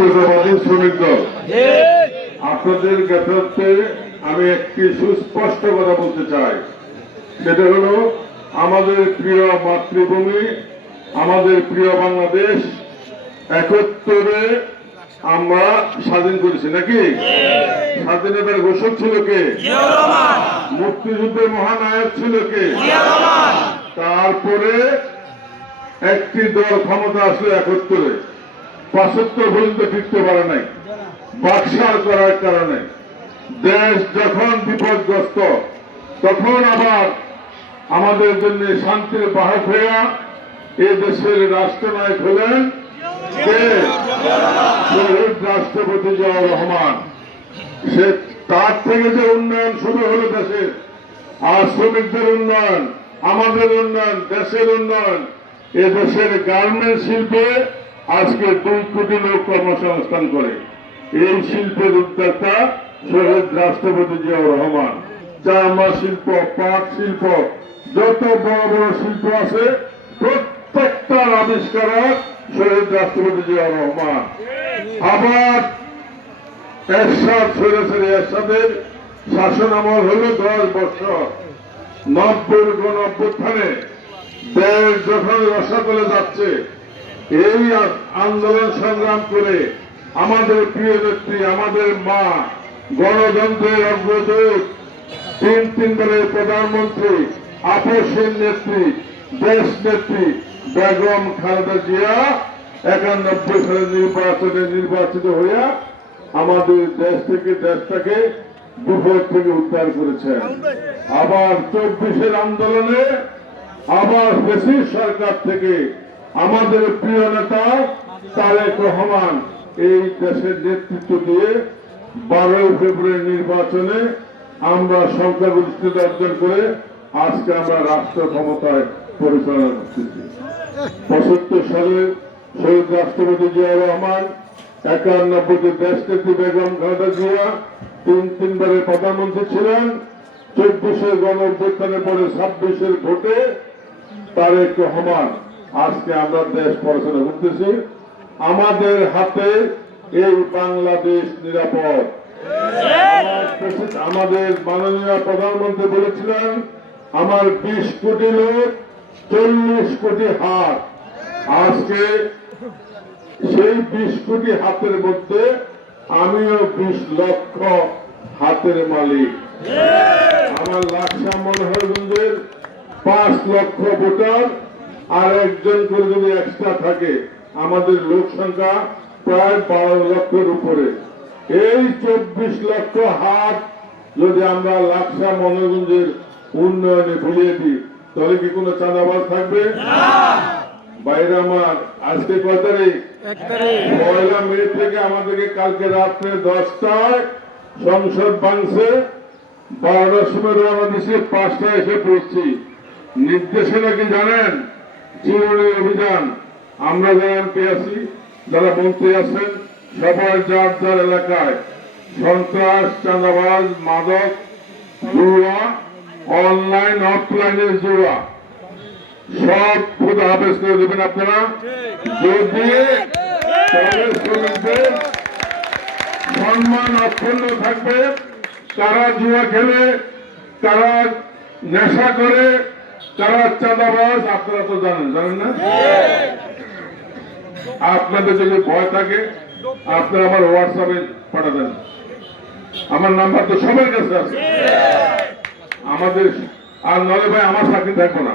জাতীয়তাবাদী শ্রমিক দল। আপনাদের কাছে আমি একটি সুস্পষ্ট কথা বলতে চাই, সেটা হলো আমাদের প্রিয় মাতৃভূমি, আমাদের প্রিয় বাংলাদেশ ৭১-এ আমরা স্বাধীন করেছি নাকি? স্বাধীনতার ঘোষক ছিল কে? মুক্তিযুদ্ধের মহানায়ক ছিল কে? তারপরে একটি দল ক্ষমতা আসলে ৭১-এ ৭৫ পর্যন্ত টিকতে পারে নাই বাকশাল করার কারণে। দেশ যখন বিপদগ্রস্ত তখন আবার আমাদের জন্য শান্তির বাহক হইয়া এই দেশের রাষ্ট্রনায়ক হলেন কে? শহীদ রাষ্ট্রপতি জিয়াউর রহমান। সে তার থেকে যে উন্নয়ন শুরু হলো দেশের, আর শ্রমিকদের উন্নয়ন, আমাদের উন্নয়ন, দেশের উন্নয়ন, এ দেশের গার্মেন্টস শিল্পে আজকে ২ কোটি লোক কর্মসংস্থান করে। এই শিল্পের উদ্যোক্তা শহীদ রাষ্ট্রপতি জিয়াউর রহমান। চামড়া শিল্প, পাট শিল্প, যত বড় বড় শিল্প আছে প্রত্যেকটার আবিষ্কারক শহীদ রাষ্ট্রপতি জিয়াউর রহমান। আবার এরশাদ সৈয়দ এরশাদের শাসন আমল হলো ১০ বছর। ৯০ গণ-অভ্যুত্থানে দেশ যখন রসাতলে যাচ্ছে, এই আন্দোলন সংগ্রাম করে আমাদের প্রিয় নেত্রী, আমাদের মা, গণতন্ত্রের অগ্রদূত, ৩বারের প্রধানমন্ত্রী, আপসের নেত্রী, দেশ নেত্রী বেগম খালেদা জিয়া ৯১ সালের নির্বাচনে নির্বাচিত হইয়া আমাদের দেশটাকে বিপদ থেকে উদ্ধার করেছেন। আবার ২৪-এর আন্দোলনে আবার ফ্যাসিস্ট সরকার থেকে আমাদের প্রিয় নেতা তারেক রহমান এই দেশের নেতৃত্ব দিয়ে ১২ ফেব্রুয়ারি নির্বাচনে আমরা সংখ্যাগরিষ্ঠতা অর্জন করে আজকে আমরা রাষ্ট্র ক্ষমতায় পরিচালনা করতেছি। ৭৫ সালে শহীদ রাষ্ট্রপতি জিয়াউর রহমান, ৯১-তে দেশ নেত্রী বেগম খালেদা জিয়া ৩বারের প্রধানমন্ত্রী ছিলেন। ২৪-এর গণ-অভ্যুত্থানের পরে ২৬-এর ভোটে তারেক রহমান। আজকে আমরা দেশ পরিচালনা করতেছি। আমাদের হাতে এই বাংলাদেশ নিরাপদ। আমাদের মাননীয় প্রধানমন্ত্রী বলেছিলেন, আমার ২০ কোটি লোক, ৪০ কোটি হাত। আজকে সেই ২০ কোটি হাতের মধ্যে আমিও ২০ লক্ষ হাতের মালিক। আমার লাকসাম মনোহরগঞ্জের ৫ লক্ষ ভোটার, আর একজন করে যদি এক্সট্রা থাকে আমাদের লোক সংখ্যা প্রায় ১২ লক্ষের উপরে। এই ২৪ লক্ষ হাত যদি আমরা লাকসাম মনোহরগঞ্জের উন্নয়নে বুলিয়ে দিই, তাহলে কি কোনো চাঁদাবাজ থাকবে? বাইরে আমার আজকে কয় তারিখ? ১ মে থেকে আমাদেরকে কালকে রাত্রে ১০টায় সংসদ ভাঙছে, ১২টার সময় রওনা দিয়েছি, ৫টায় এসে পৌঁছছি। নির্দেশনা কি জানেন? চিরুনি অভিযান। আমরা যারা এমপি আছি, যারা মন্ত্রী আছেন, সবাই যার যার এলাকায় সন্ত্রাস, চাঁদাবাজ, মাদক, জুয়া, অনলাইন অফলাইনের জুয়া সব খুদা হাফেজ করে দেবেন আপনারা। যদি শ্রমিকদের সম্মান অক্ষুণ্ণ থাকবে, তারা জুয়া খেলে, তারা নেশা করে, তারা চাঁদাবাজ, আপনারা তো জানেন না? আপনাদের যদি ভয় থাকে আপনারা আমার হোয়াটসঅ্যাপে পাঠাবেন। আমার নাম্বার তো সবার কাছে আছে। আমাদের আর নলে ভাই আমার চাকরি থাকবো না।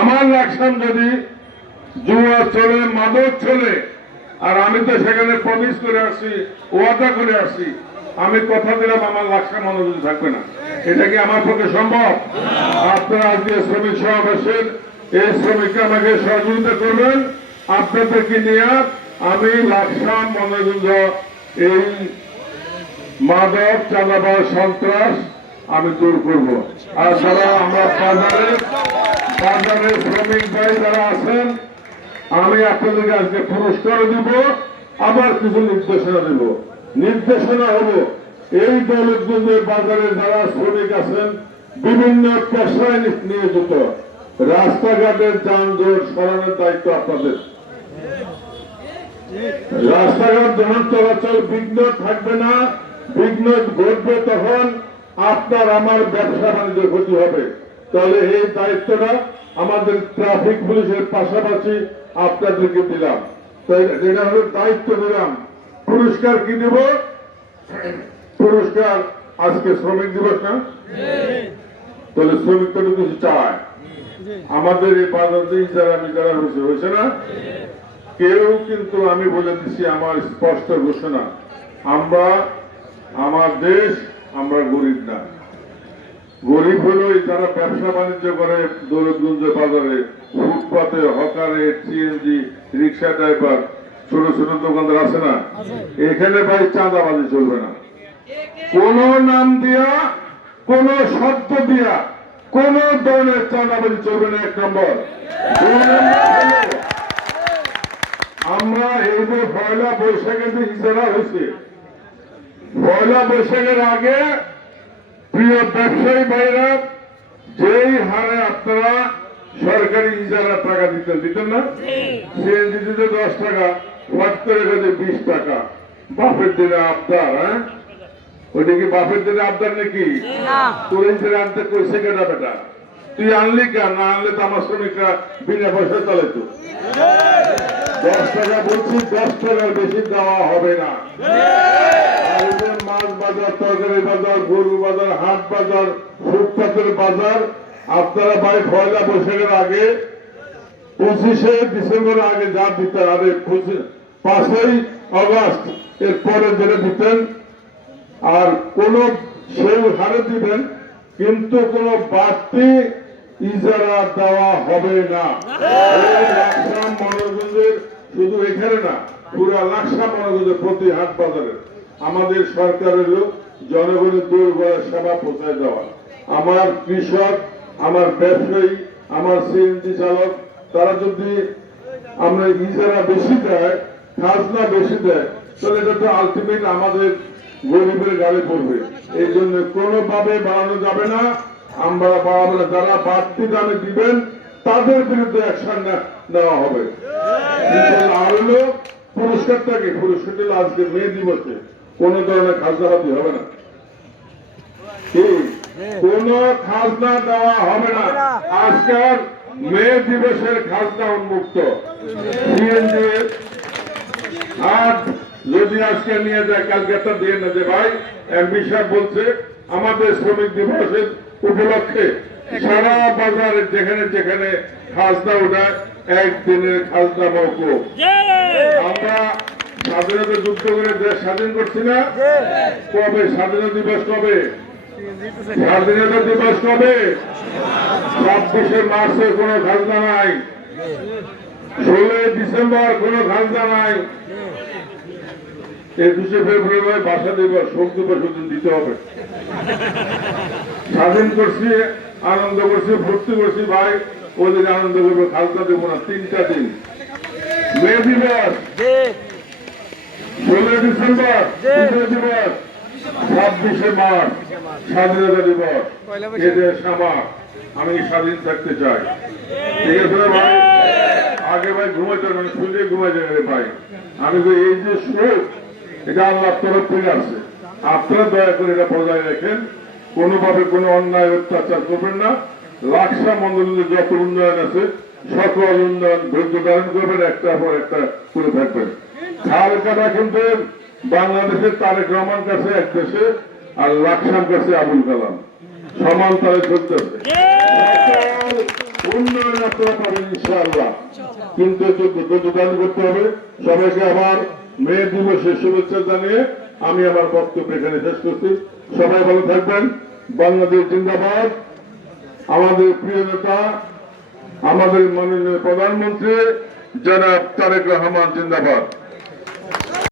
আমার লাকসাম যদি জুয়া চলে, মাদক চলে, আর আমি তো সেখানে প্রমিস করে আসছি, ওয়াদা করে আসছি, আমি কথা দিলাম আমার লাকসাম মনোযোগ থাকবে না। এটা কি আমার পক্ষে সম্ভব? আপনারা আজকে শ্রমিক সমাবেশের এই শ্রমিকরা আমাকে সহযোগিতা করবেন। আপনাদেরকে নিয়ে আমি লাকসাম মনোযোগ এই মাদক, চাঁদাবাজ, সন্ত্রাস আমি দূর করব। আর যারা আমরা বাজারে শ্রমিক ভাই যারা আছেন, আমি আপনাদেরকে আজকে পুরস্কার দিব, আবার কিছু নির্দেশনা দেব। নির্দেশনা হলো এই দৌলতগঞ্জের বাজারে যারা শ্রমিক আছেন, বিভিন্ন পেশায় নিয়োজিত, রাস্তাঘাটের যানজট সরানোর দায়িত্ব আপনাদের। রাস্তাঘাট যখন চলাচল বিঘ্ন থাকবে না, বিঘ্ন ঘটবে তখন আপনার আমার ব্যবসা বাণিজ্য ক্ষতি হবে। তাহলে এই দায়িত্বটা আমাদের ট্রাফিক পুলিশের পাশাপাশি আপনাদেরকে দিলাম। তাই যেটা হলো দায়িত্ব দিলাম। পুরস্কার কি দেব? পুরস্কার আজকে শ্রমিক দিবস না, তাহলে শ্রমিক তো কিছু চায়। আমাদের এই বাজারে যারা হয়েছে না, কেউ কিন্তু আমি বলে দিচ্ছি আমার স্পষ্ট ঘোষণা, আমরা আমার দেশ, আমরা গরিব না। গরিব হলো যারা ব্যবসা বাণিজ্য করে দৌলতগঞ্জ বাজারে, ফুটপাতে, হকারে, সিএনজি, রিক্সা ড্রাইভার, ছোট ছোট দোকানদার আছে না, এখানে ভাই চাঁদাবাজি চলবে না। কোন নাম দিয়া, কোন শর্ত দিয়া কোন ধরনের চাঁদাবাজি চলবে না। 1 নম্বর। 2 নম্বর, আমরা এই যে পয়লা বৈশাখের যে ইজারা হয়েছে, পয়লা বৈশাখের আগে প্রিয় ব্যবসায়ী ভাইরা যেই হারে আপনারা সরকারি ইজারা টাকা দিতেন না, সিএনজি দিতে 10 টাকা, ওয়াট করে গেছে 20 টাকা। বাপের দিনে আবদার, হ্যাঁ ওইটা কি বাপের দিনে আবদার নাকি? তোর ইঞ্জিনে আনতে কইছে কেটা বেটা? তুই আনলি কেন? না আনলে তো আমার শ্রমিকরা বিনা পয়সা চালাইতো। 10 টাকা বলছি, 10 টাকার বেশি দেওয়া হবে না। মাছ বাজার, তরকারি বাজার, গরু বাজার, হাট বাজার, ফুটপাতের বাজার আপনারা ভাই পয়লা বৈশাখের আগে 25শে ডিসেম্বর আগে যা দিতেন, আরে 5ই আগস্ট এর পরে যেটা দিতেন, আর কোন সেই হারে দিবেন, কিন্তু কোন বাড়তি ইজারা দেওয়া হবে না। লাকসাম মনোরঞ্জনের শুধু এখানে না, পুরা লাকসাম মনোরঞ্জনের প্রতি হাট বাজারে আমাদের সরকারের জনগণের দুর্বল সেবা পৌঁছায় দেওয়া। আমার কৃষক, আমার ব্যবসায়ী, আমার সিএনজি চালক, তারা যদি আমরা ইজারা বেশি দেয়, খাজনা বেশি দেয়, তাহলে এটা তো আলটিমেট আমাদের গরিবের গাড়ি পড়বে। এই জন্য কোনোভাবে বাড়ানো যাবে না, আমরা বাড়াবো না। যারা বাড়তি দামে দিবেন তাদের বিরুদ্ধে অ্যাকশন নেওয়া হবে। আর হলো পুরস্কারটাকে, পুরস্কারটা আজকে মে দিবসে কোন ধরনের খাজনাবাতি হবে না, কোন খাজনা দেওয়া হবে না। আজকের মে দিবসের খাজনা উন্মুক্ত। সিএনজি হাট যদি আজকে নিয়ে যায়, ক্যালকাতা দিয়ে না যে ভাই এমপি সাহেব বলছে আমাদের শ্রমিক দিবসের উপলক্ষে সারা বাজারে যেখানে যেখানে খাজনা ওঠায় একদিনের খাজনা মওকুফ। আমরা স্বাধীনতা যুদ্ধ করে দেশ স্বাধীন করছি না? কবে স্বাধীনতা দিবস? কবে স্বাধীনতা দিবস? কবে? 26শে মার্চে কোনো খাজনা নাই, 16 ডিসেম্বর কোনো খাজনা নাই, 21শে ফেব্রুয়ারি ভাষা দিবস, শোক দিবস দিতে হবে। স্বাধীন করছি, আনন্দ করছি, ভর্তি করছি ভাই, ওদের আনন্দ করবো, খাজনা দেবো না। 3টা দিন, মে দিবস, 16 ডিসেম্বর দিবস, 26শে মার্চ স্বাধীনতা দিবস। এদের সামার আমি স্বাধীন থাকতে চাই, ঠিক আছে ভাই? আগে ভাই ঘুমাইতে মানে শুনে ঘুমাই যাবে ভাই। আমি এই যে সুখ, এটা আল্লাহ তরফ থেকে আসছে, আপনারা দয়া করে এটা বজায় রাখেন। কোনোভাবে কোনো অন্যায় অত্যাচার করবেন না। লাকসাম মন্ডলের যত উন্নয়ন আছে সকল উন্নয়ন ধৈর্য ধারণ করবেন, একটা পর একটা করে থাকবেন। খাল কাটা কিন্তু বাংলাদেশের তারেক রহমান কাছে এক দেশে, আর লাকসাম কাছে আবুল কালাম, সমান তালে চলতেছে। উন্নয়ন আপনারা পাবেন ইনশাআল্লাহ, কিন্তু ধৈর্য ধারণ করতে হবে। সবাইকে আবার মে দিবসের শুভেচ্ছা জানিয়ে আমি আমার বক্তব্য এখানে শেষ করছি। সবাই ভালো থাকবেন। বাংলাদেশ জিন্দাবাদ। আমাদের প্রিয় নেতা, আমাদের মাননীয় প্রধানমন্ত্রী জনাব তারেক রহমান জিন্দাবাদ।